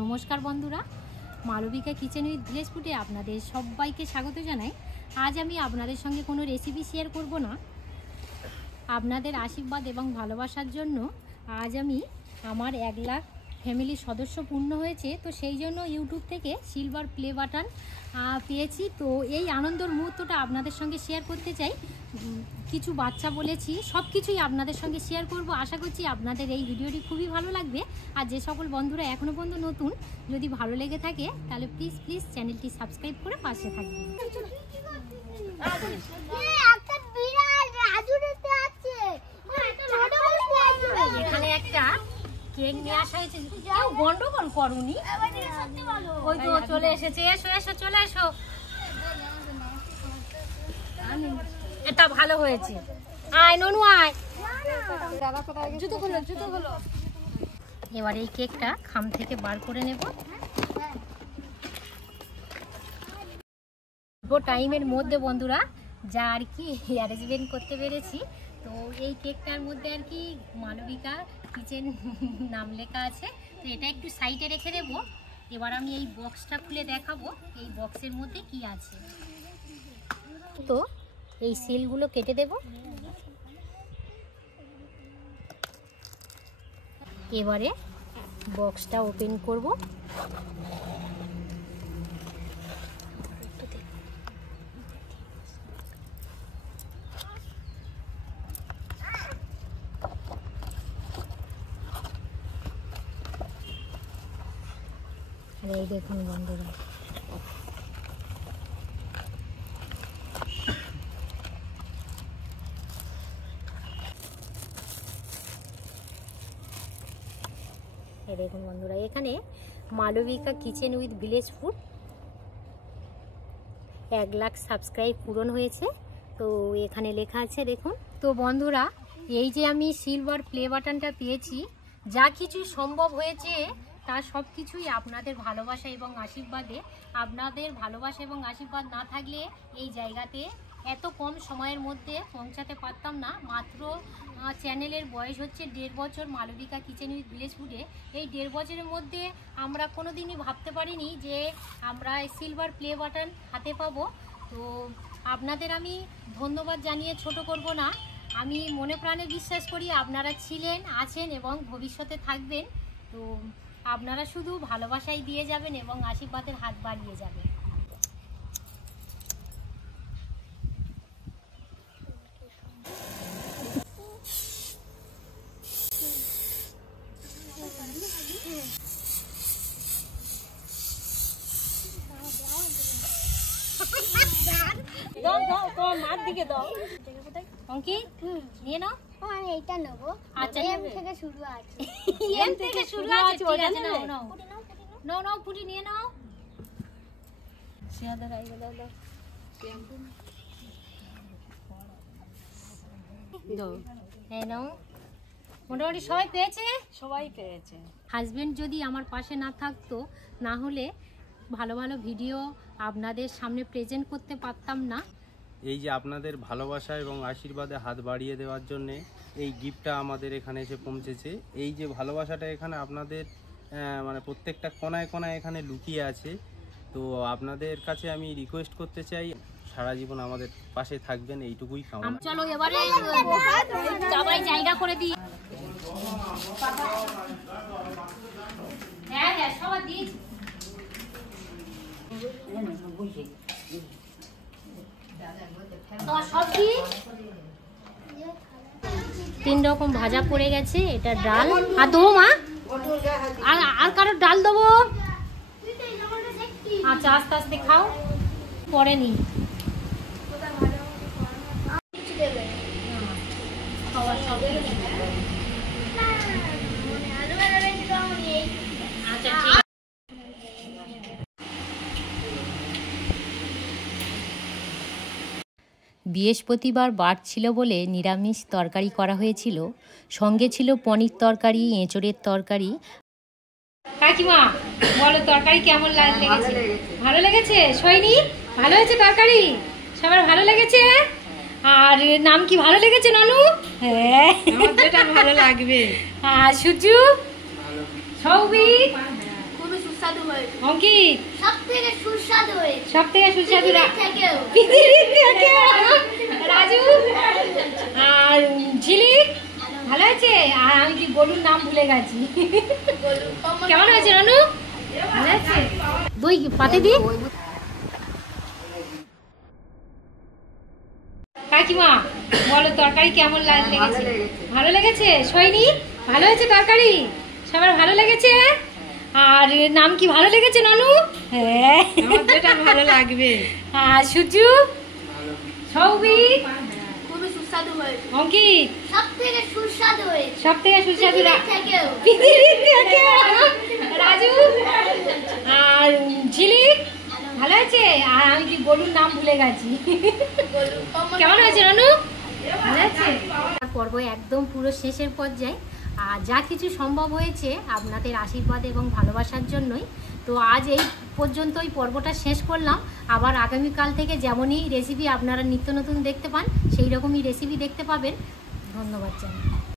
নমস্কার বন্ধুরা, Malavika kitchen with village ফুডে আপনাদের সবাইকে স্বাগত জানাই। আজ আমি আপনাদের সঙ্গে কোনো রেসিপি শেয়ার করব না। আপনাদের আশীর্বাদ এবং ভালোবাসার জন্য আজ আমি আমার 1 লাখ ফ্যামিলির সদস্য পূর্ণ হয়েছে, তো সেই জন্য ইউটিউব থেকে সিলভার প্লে বাটন পেয়েছি। তো এই আনন্দের মুহূর্তটা আপনাদের সঙ্গে শেয়ার করতে চাই। কিছু বাচ্চা বলেছি, সব কিছুই আপনাদের সঙ্গে শেয়ার করব। আশা করছি আপনাদের এই ভিডিওটি খুবই ভালো লাগবে। আর যে সকল বন্ধুরা এখনও পর্যন্ত নতুন, যদি ভালো লেগে থাকে তাহলে প্লিজ চ্যানেলটি সাবস্ক্রাইব করে পাশে থাকবেন। এখানে একটা কেক নিয়ে আসা হয়েছে, গন্ডগোল করুনি, ওই তো চলে এসেছে। এসো এসো, চলে এসো, এটা ভালো হয়েছে। আয় ননু আয়, এবার এই কেকটা খাম থেকে বার করে নেব। টাইমের মধ্যে বন্ধুরা যা আর কি অ্যারেঞ্জমেন্ট করতে পেরেছি, তো এই কেকটার মধ্যে আর কি মালবিকা কিচেন নাম লেখা আছে। তো এটা একটু সাইডে রেখে দেবো। এবার আমি এই বক্সটা খুলে দেখাবো এই বক্সের মধ্যে কি আছে। তো এই সিলগুলো কেটে দেব। এবারে বক্সটা ওপেন করব। এই দেখুন বন্ধুরা, দেখুন বন্ধুরা, এখানে Malabika kitchen with village food 1 lakh subscribe পূরণ হয়েছে। তো এখানে লেখা আছে দেখুন। তো বন্ধুরা, এই যে আমি সিলভার প্লে বাটনটা পেয়েছি, যা কিছু সম্ভব হয়েছে তার সব কিছুই আপনাদের ভালোবাসা এবং আশীর্বাদে। আপনাদের ভালোবাসা এবং আশীর্বাদ না থাকলে এই জায়গাতে এত কম সময়ের মধ্যে পৌঁছাতে পারতাম না। মাত্র চ্যানেলের বয়স হচ্ছে 1.5 বছর মালবিকা কিচেন উইথ ভিলেজ ফুডে। এই 1.5 বছরের মধ্যে আমরা কোনো দিনই ভাবতে পারিনি যে আমরা সিলভার প্লে বাটন হাতে পাবো। তো আপনাদের আমি ধন্যবাদ জানিয়ে ছোট করব না। আমি মনে প্রাণে বিশ্বাস করি আপনারা ছিলেন, আছেন এবং ভবিষ্যতে থাকবেন। তো আপনারা শুধু ভালোবাসাই দিয়ে যাবেন এবং আশীর্বাদের হাত বাড়িয়ে যাবেন। মার দিকে দাও অঙ্কি, নিয়ে নাও। এইটা নেবো। আচ্ছা, এম থেকে শুরু আছে। এম থেকে শুরু আছে, ঠিক আছে, নাও নাও নাও নাও, পুটি নিয়ে নাও। সিয়াদার আইগো দাও দাও। এই নাও। মোটামুটি সবাই পেয়েছে, সবাই পেয়েছে। হাজবেন্ড যদি আমার পাশে না থাকতো, না হলে ভালো ভালো ভিডিও আপনাদের সামনে প্রেজেন্ট করতে পারতাম না। এই যে আপনাদের ভালোবাসা এবং আশীর্বাদে হাত বাড়িয়ে দেওয়ার জন্যে এই গিফটটা আমাদের এখানে এসে পৌঁছেছে। এই যে ভালোবাসাটা এখানে আপনাদের মানে প্রত্যেকটা কোনায় কোনায় এখানে লুকিয়ে আছে। তো আপনাদের কাছে আমি রিকোয়েস্ট করতে চাই, সারা জীবন আমাদের পাশে থাকবেন, এইটুকুই কামনা। চলো এবারে সবাই জায়গা করে দিই। হ্যাঁ হ্যাঁ, সবাই দিই। সবজি 3 রকম ভাজা পড়ে গেছে। এটা ডাল আর দেবো মা, আর কারো ডাল দেবো। আচ্ছা, আস্তে আস্তে খাও, পরে নি। আচ্ছা, ঠিক। বৃহস্পতিবার বার ছিল বলে নিরামিষ তরকারি করা হয়েছিল। সঙ্গে ছিল পনির তরকারি, এঁচড়ের তরকারি। কাকিমা বলো, তরকারি কেমন লেগেছে? ভালো লেগেছে? সৈনি ভালো হয়েছে তরকারি? সবার ভালো লেগেছে? আর নাম কি ভালো লেগেছে নানু? হ্যাঁ, আমার যেটা ভালো লাগবে। আর সূর্যু, সৌভিক, খুবই সুস্বাদু হয়েছে। অঙ্কিত, সব থেকে সুস্বাদু হয়েছে। সব থেকে সুস্বাদু পৃথিবীর থেকেও। পৃথিবীর থেকে। রাজু আর ঝিলিক ভালো আছে। আর আমি কি গরুর নাম ভুলে গেছি। কেমন হয়েছে নানু? ভালো আছে। দই পাতে দি। কাকিমা বলো তরকারি কেমন লেগেছে? ভালো লেগেছে। সৈনি ভালো হয়েছে তরকারি? সবার ভালো লেগেছে। আর নাম কি ভালো লেগেছে নানু? হ্যাঁ, আমার যেটা ভালো লাগবে। আর সূর্যু, সৌভিক, খুবই সুস্বাদু হয়েছে। অঙ্কিত, সব থেকে সুস্বাদু হয়েছে। সব থেকে সুস্বাদু পৃথিবীর থেকেও। পৃথিবীর থেকে। রাজু আর ঝিলিক ভালো আছে। আর আমি কি গরুর নাম ভুলে গেছি। কেমন হয়েছে নানু? ভালো আছে। পর্ব একদম পুরো শেষের পর্যায়ে। আর যা কিছু সম্ভব হয়েছে আপনাদের আশীর্বাদ এবং ভালোবাসার জন্যই। তো আজ এই পর্যন্তই পর্বটা শেষ করলাম। আবার আগামীকাল থেকে যেমনই রেসিপি আপনারা নিত্য নতুন দেখতে পান সেই রকমই রেসিপি দেখতে পাবেন। ধন্যবাদ জানাই।